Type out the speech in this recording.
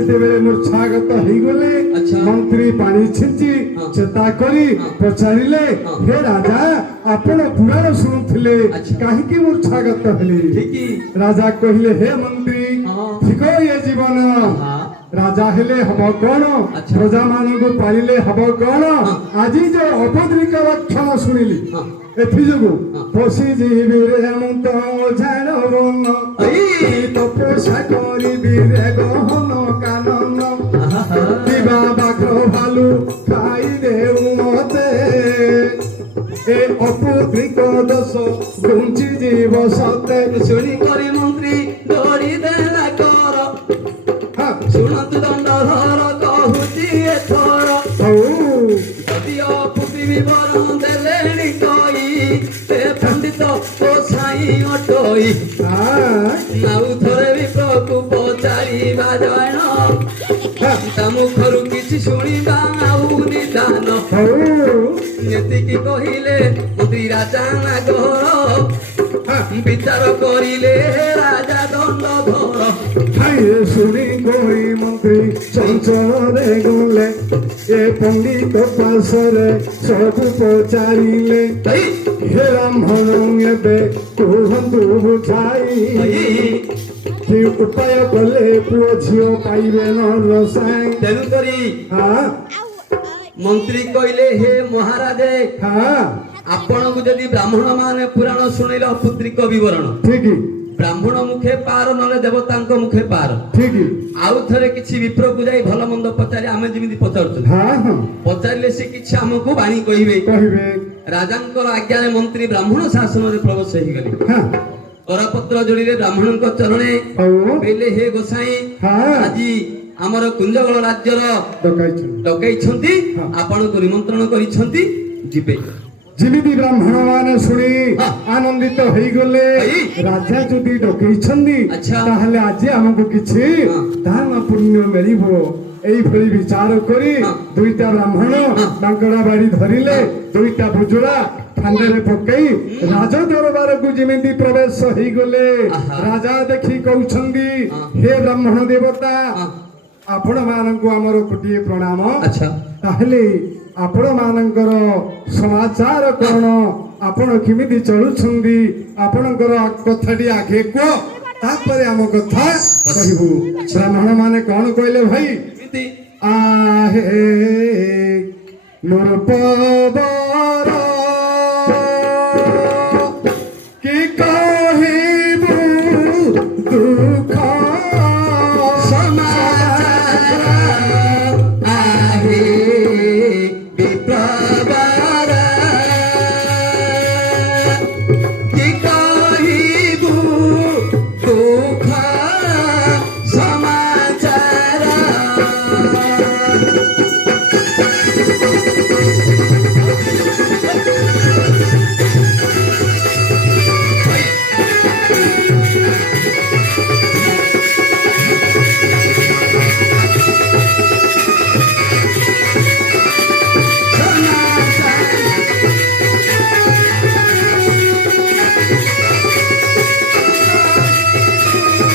ଯେତେବେଳେ ମୂର୍ଚ୍ଛାଗତ ହେଇଗଲେ ମନ୍ତ୍ରୀ ପାଣି ଛିଞ୍ଚି ଚେତା କରି ପଚାରିଲେ ହେ ରାଜା ଆପଣ ପୁରାଣ ଶୁଣୁଥିଲେ କାହିଁକି ମୂର୍ଚ୍ଛାଗତ ହେଲେ? ରାଜା କହିଲେ ହେ ମନ୍ତ୍ରୀ ଠିକ ଏ ଜୀବନ ରାଜା ହେଲେ ହବ କଣ ପ୍ରଜା ମାନଙ୍କୁ ପାଳିଲେ ହବ କଣ ଆଜି ଯୋଉ ଅପଦ୍ରିକ ଲକ୍ଷଣ ଶୁଣିଲି ଏଥି ଯୋଗୁ ପଶିଯିବି ରେ ମୁଁ ତ ଝାଡବନ ତପସ୍ୟା କରିବି ରେ ଗହନ କାନନ ଦିବା ବାଘ ଭାଲୁ ଖାଇଦେଉ ମତେ ଏ ଅପଦ୍ରିକ ଦୋଷ ଘୁଞ୍ଚି ଯିବ ସତେ। ଶୁଣି କରି ମନ୍ତ୍ରୀ ଧରି ଦେଲା କର ଶୁଣନ୍ତୁ ଦଣ୍ଡଧର କହୁଛି ଏଥର ଯଦିଓ ପୃଥିବୀ ବର ଦେଲେଣି କହି ସେ ପଣ୍ଡିତ ଗୋସାଇ ଅଟଇ ଆଉ ଥରେ ବି ପ୍ରଭୁ ପଚାରିବା ଜଣ ତା ମୁଖରୁ କିଛି ଶୁଣିବା ଆଉ ନିଦାନ ଏତିକି କହିଲେ ମନ୍ତ୍ରୀ ରାଜା ନାଗର ବିଚାର କରିଲେ ରାଜା ଦଣ୍ଡଧର ଶୁଣି କହି ମନ୍ତ୍ରୀ ଚଞ୍ଚଳରେ ଗଲେ ଏ ପଣ୍ଡିତ ପାଶରେ ସବୁ ପଚାରିଲେ ହେ ବ୍ରାହ୍ମଣ ଏବେ କୁହନ୍ତୁ ବୁଝାଇ କି ଉପାୟ କଲେ ପୁଅ ଝିଅ ପାଇବେ ନର ସାଇଁ। ତେଣୁକରି ମନ୍ତ୍ରୀ କହିଲେ ହେ ମହାରାଜେ ଆପଣଙ୍କୁ ଯଦି ବ୍ରାହ୍ମଣ ମାନେ ପୁରାଣ ଶୁଣିଲେ ଅପୁତ୍ରିକ ବିବରଣ ଠିକ ବ୍ରାହ୍ମଣ ମୁଖେ ପାର ନହେଲେ ଦେବତାଙ୍କ ମୁଖେ ପାର ଠିକ ଆଉ ଥରେ କିଛି ବିପ୍ରକୁ ଯାଇ ଭଲ ମନ୍ଦ ପଚାରି ଆମେ ଯେମିତି ପଚାରୁଛୁ ପଚାରିଲେ ସେ କିଛି ଆମକୁ ବାଣୀ କହିବେ ରାଜାଙ୍କର ଆଜ୍ଞାରେ ମନ୍ତ୍ରୀ ବ୍ରାହ୍ମଣ ଶାସନରେ ପ୍ରବେଶ ହେଇଗଲେ କରପତ୍ର ଯୋଡ଼ିଲେ ବ୍ରାହ୍ମଣଙ୍କ ଚରଣେ କହିଲେ ହେ ଗୋସାଇଁ ଆଜି ଆମର କୁଞ୍ଜଗଳ ରାଜ୍ୟର ଡକାଇଛନ୍ତି ଆପଣଙ୍କୁ ନିମନ୍ତ୍ରଣ କରିଛନ୍ତି ଯିବେ। ଯେମିତି ବ୍ରାହ୍ମଣ ମାନେ ଶୁଣି ଆନନ୍ଦିତ ହେଇଗଲେ ରାଜା ଯଦି ଡକେଇଛନ୍ତି ତାହେଲେ ଆଜି ଆମକୁ କିଛି ଦାନ ପୁଣ୍ୟ ମିଳିବ এইভଳି ବିଚାର କରି ଦୁଇଟା ବ୍ରାହ୍ମଣ ତାଙ୍କର ବାଡ଼ି ଧରିଲେ ଦୁଇଟା ବୁଜୁଳା ଖାଣ୍ଡରେ ପକେଇ ରାଜ ଦରବାରକୁ ଯେମିତି ପ୍ରବେଶ ହେଇଗଲେ ରାଜା ଦେଖି କହୁଛନ୍ତି ହେ ବ୍ରାହ୍ମଣ ଦେବତା ଆପଣ ମାନଙ୍କୁ ଆମର କୋଟିଏ ପ୍ରଣାମ। ତାହେଲେ ଆପଣ ମାନଙ୍କର ସମାଚାର କଣ ଆପଣ କେମିତି ଚଳୁଛନ୍ତି ଆପଣଙ୍କର କଥାଟି ଆଗେ କୁହ ତାପରେ ଆମ କଥା କହିବୁ। ବ୍ରାହ୍ମଣ ମାନେ କଣ କହିଲେ ଭାଇ आहे नृपव